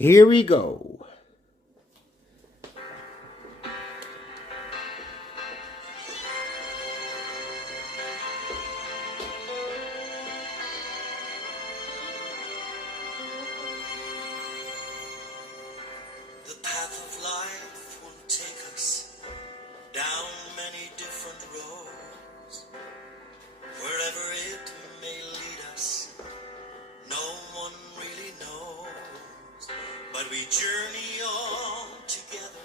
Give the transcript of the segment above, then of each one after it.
Here we go. The path of life will take us down many different roads. Wherever it may lead us, no one really knows. But we journey on together,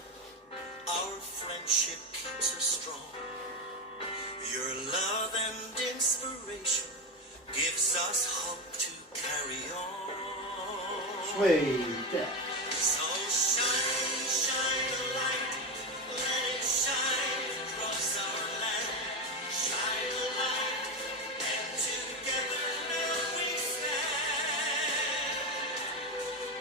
our friendship keeps us strong. Your love and inspiration gives us hope to carry on. Sway that. So shine, shine a light, let it shine across our land. Shine a light, and together now we stand.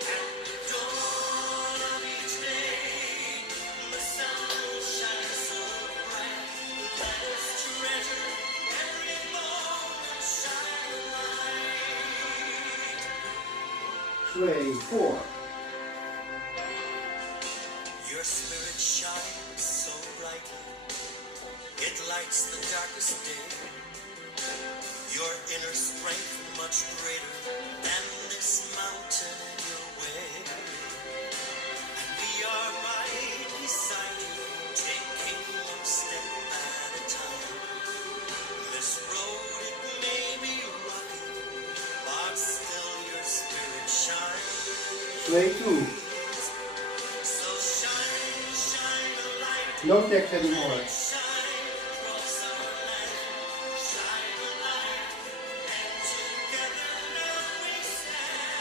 At the dawn of each day, the sun shines so bright. Let us treasure every moment, shine a light. Sway 4. Your spirit shines so brightly, it lights the darkest day. Your inner strength much greater than this mountain in your way. And we are right beside you, taking one step at a time. This road, it may be rocky, but still your spirit shines. Sway 2. So shine, shine a light. No text anymore. Shine across our land, shine a light, and together now we stand.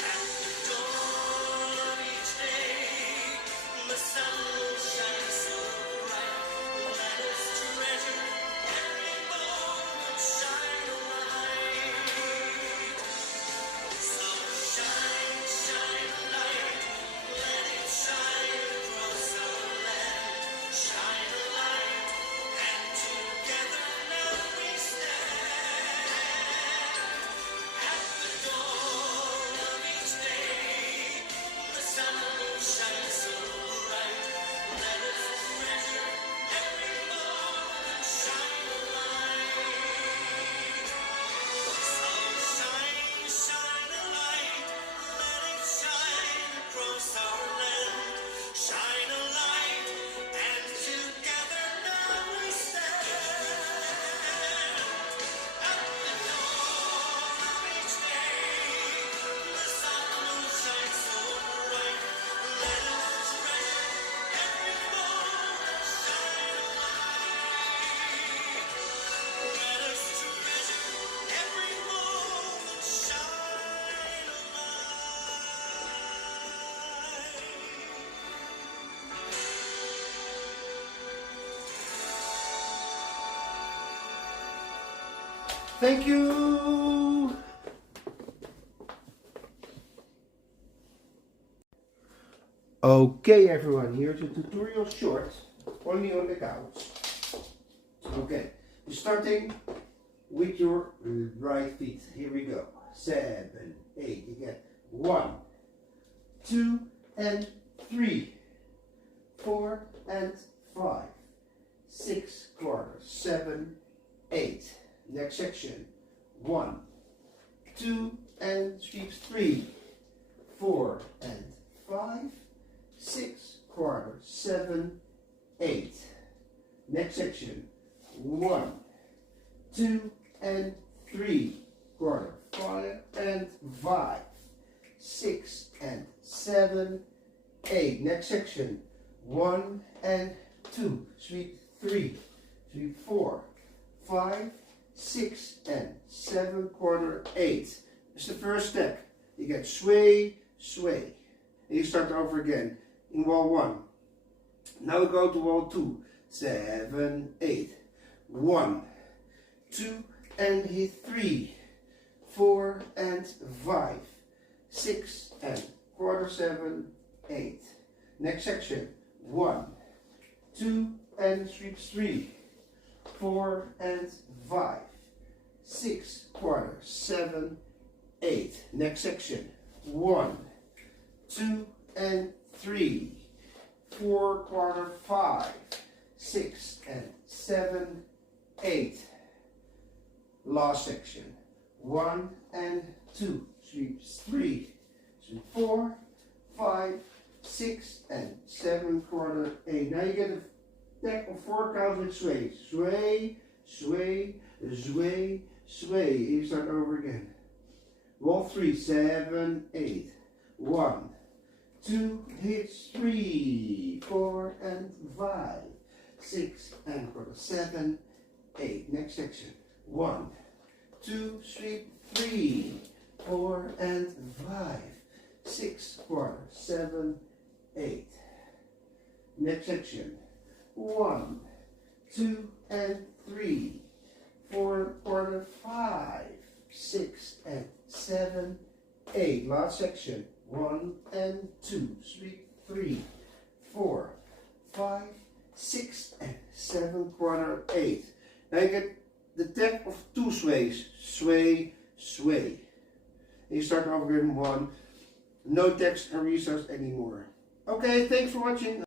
At the dawn of each day, the sun shines so bright. Let us treasure every moment, shine a light. So shine, shine a light, let it shine across our land. Shine a light, and together now we stand. At the dawn of each day, the sun shines so bright. Let us treasure every moment, shine a light. So shine, shine a light, let it shine across our land. Shine a light, and together now we stand. At the dawn of each day, the sun shines so bright. Let us treasure every moment, shine a light. Let us treasure every moment, shine a Thank you. Okay, everyone, here's a tutorial short, only on the couch. Okay, you're starting with your right feet. Here we go. 7, 8. You get 1, 2, and 3, 4, and 5, 6 quarters, 7, 8. Next section. 1, 2, and sweeps 3, 4, and 5, 6 quarters, 7, 8. Next section. 1, 2, and 3 quarter, 5 and 5, 6 and 7, 8. Next section. 1 and 2. Sweep 3, sweep 4, 5, 6 and 7 quarter 8. That's the first step. You get sway, sway. And you start over again in wall 1. Now we go to wall 2. 7, 8. 1, 2 and hit 3, 4 and 5, 6 and quarter 7, 8. Next section. 1, 2 and sweeps 3, 4 and 5, 6 quarter 7, 8. Next section. 1, 2 and 3, 4 quarter 5, 6 and 7, 8. Last section. 1 and 2, sweeps 3, sweep 4, 5, 6 and 7 quarter 8. Now you get a deck of 4 counts with sway. Sway, sway, sway, sway. You start over again. Roll 3, 7, 8. 1, 2, hits 3, 4 and 5, 6 and quarter 7, 8. Next section. 1, 2, sweep 3, 4 and 5, 6 quarter 7, 8. Next section. 1, 2 and 3, 4 quarter 5, 6 and 7, 8. Last section. 1 and 2, sweep 3, 4, 5, 6 and 7 quarter 8. Now you get the deck of 2 sways. Sway, sway. And you start over in 1. No text and restarts anymore. Okay, thanks for watching.